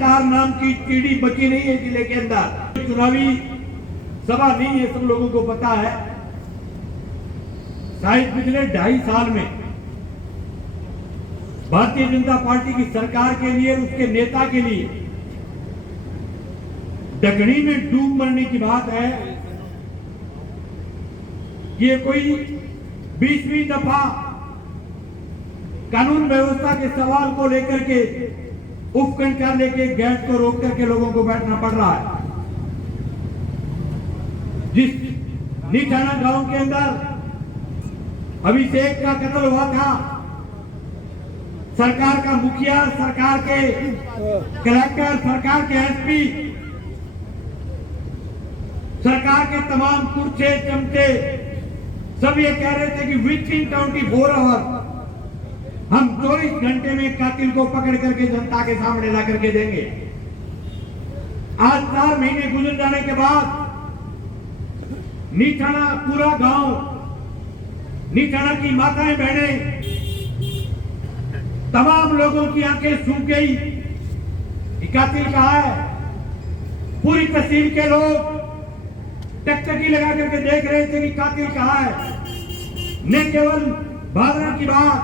सरकार नाम की चीड़ी बची नहीं है जिले के अंदर। चुनावी सभा नहीं है, सब लोगों को पता है। शायद पिछले 2.5 साल में भारतीय जनता पार्टी की सरकार के लिए, उसके नेता के लिए डकनी में डूब मरने की बात है। ये कोई 20वीं दफा कानून व्यवस्था के सवाल को लेकर के उपखंड कार्यालय के गेट को रोक करके लोगों को बैठना पड़ रहा है। जिस नीठाना गांव के अंदर अभिषेक का कत्ल हुआ था, सरकार का मुखिया, सरकार के कलेक्टर, सरकार के एसपी, सरकार के तमाम कुर्से चमचे सब ये कह रहे थे कि विद इन 24 आवर हम 24 घंटे में कातिल को पकड़ करके जनता के सामने ला करके देंगे। आज 4 महीने गुजर जाने के बाद नीठाना पूरा गांव, नीठाना की माताएं बहनें, तमाम लोगों की आंखें सूख गई। कातिल कहाँ है? पूरी तहसील के लोग टकटकी लगा करके देख रहे थे कि कातिल कहाँ है। न केवल भादरा की बात,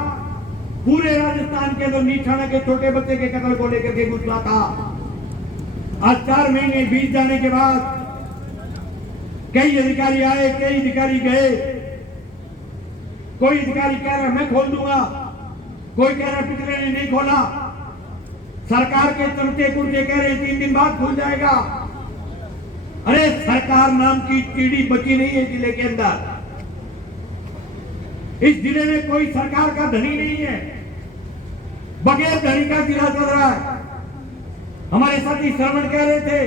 पूरे राजस्थान के लोग नीठाना के छोटे बच्चे के कत्ल को लेकर के गुस्सा था। आज 4 महीने बीत जाने के बाद कई अधिकारी आए, कई अधिकारी गए। कोई अधिकारी कह रहा मैं खोल दूंगा, कोई कह रहा पिछले ने नहीं खोला। सरकार के चमचे कुर्चे कह रहे 3 दिन बाद खुल जाएगा। अरे सरकार नाम की चीड़ी बची नहीं है जिले के अंदर। इस जिले में कोई सरकार का धनी नहीं है, बगैर धनी का जिला चल रहा है। हमारे साथी श्रवण कह रहे थे,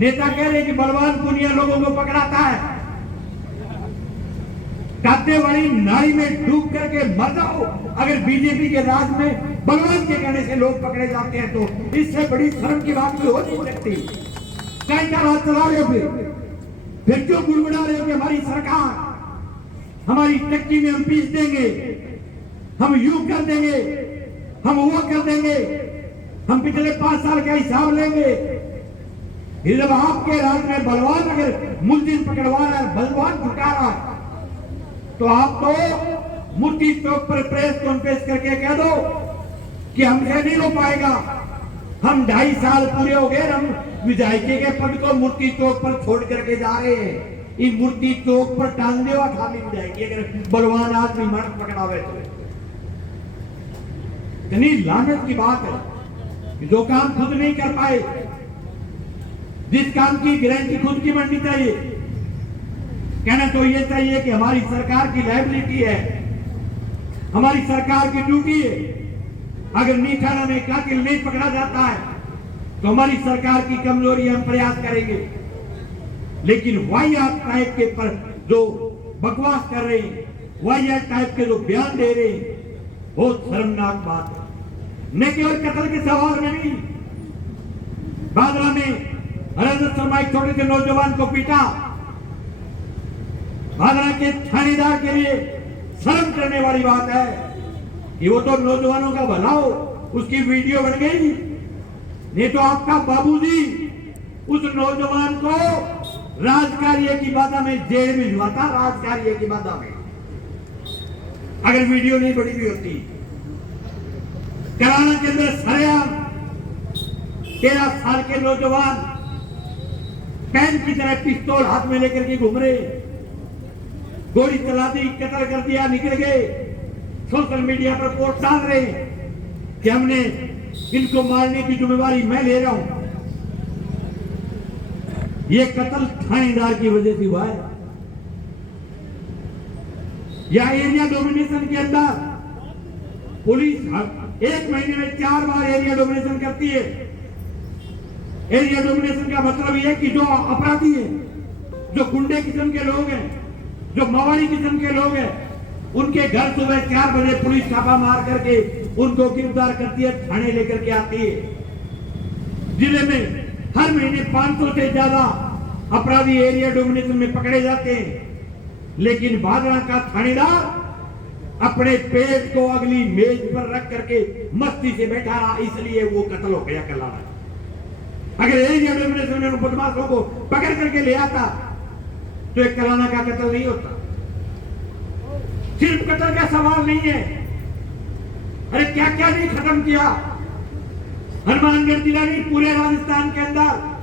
नेता कह रहे कि बलवान पुनिया लोगों को पकड़ाता है। काते वाली नाई में डूब करके मर जाओ अगर बीजेपी के राज में बलवान के कहने से लोग पकड़े जाते हैं तो इससे बड़ी शर्म की बात कोई हो नहीं सकती। कहीं का राज चला रहे हो, फिर क्यों गुड़गुड़ा रहे हो कि हमारी सरकार, हमारी टक्की में हम पीस देंगे, हम यूं कर देंगे, हम वो कर देंगे, हम पिछले 5 साल का हिसाब लेंगे। जब आपके राज में बलवान अगर मुलजिम पकड़वा रहा है, बलवान झुका रहा है, तो आप तो मूर्ति चौक पर प्रेस कॉन्फ्रेंस करके कह दो कि हमसे नहीं हो पाएगा। हम 2.5 साल पूरे हो गए, हम विधायकी के पद को मूर्ति चौक पर छोड़ करके जा रहे हैं। ये मूर्ति चौक पर टांग देवा खाली विधायकी अगर बलवान आदमी मर्द पकड़ावे तो। इतनी लानत की बात है कि जो काम खुद नहीं कर पाए, जिस काम की गारंटी खुद की बननी चाहिए, कहना तो ये चाहिए कि हमारी सरकार की लायबिलिटी है, हमारी सरकार की ड्यूटी है। अगर नीठाना में कातिल नहीं पकड़ा जाता है तो हमारी सरकार की कमजोरी हम प्रयास करेंगे। लेकिन वाहियात टाइप के पर जो बकवास कर रहे हैं, वाहियात टाइप के जो बयान दे रहे हैं, बहुत शर्मनाक बात है। न केवल कत्ल के सवाल में नहीं, भादरा में हरदत्त शर्मा एक छोटे से नौजवान को पीटा। भादरा के थानेदार के लिए शर्म करने वाली बात है कि वो तो नौजवानों का भला हो, उसकी वीडियो बन गई। नहीं तो आपका बाबूजी उस नौजवान को राजकार्य की बाधा में जेल में भिजवाता, राजकार्य की बाधा में, अगर वीडियो नहीं बड़ी भी होती। कराना के अंदर सरेआम 13 साल के नौजवान कैन की तरह पिस्तौल हाथ में लेकर के घूम रहे, गोली चला दी, कत्ल कर दिया, निकल गए। सोशल मीडिया पर पोस्ट डाल रहे कि हमने इनको मारने की जिम्मेवारी मैं ले रहा हूं। ये कत्ल थानेदार की वजह से हुआ है। या एरिया डोमिनेशन के अंदर पुलिस 1 महीने में 4 बार एरिया डोमिनेशन करती है। एरिया डोमिनेशन का मतलब यह है कि जो अपराधी है, जो गुंडे किस्म के लोग हैं, जो मवाली किस्म के लोग हैं, उनके घर सुबह 4 बजे पुलिस छापा मार करके उनको गिरफ्तार करती है, थाने लेकर के आती है। जिले में हर महीने 500 से ज्यादा अपराधी एरिया डोमिनेशन में पकड़े जाते हैं। लेकिन भादरा का थानेदार अपने पेट को अगली मेज पर रख करके मस्ती से बैठा रहा, इसलिए वो कत्ल हो गया कलाना। अगर एरिया डोमिनेशन ने बदमाशों को पकड़ करके ले आता तो एक कलाना का कत्ल नहीं होता। सिर्फ कत्ल का सवाल नहीं है, अरे क्या क्या नहीं खत्म किया। हनुमानगढ़ जिला नहीं, पूरे राजस्थान के अंदर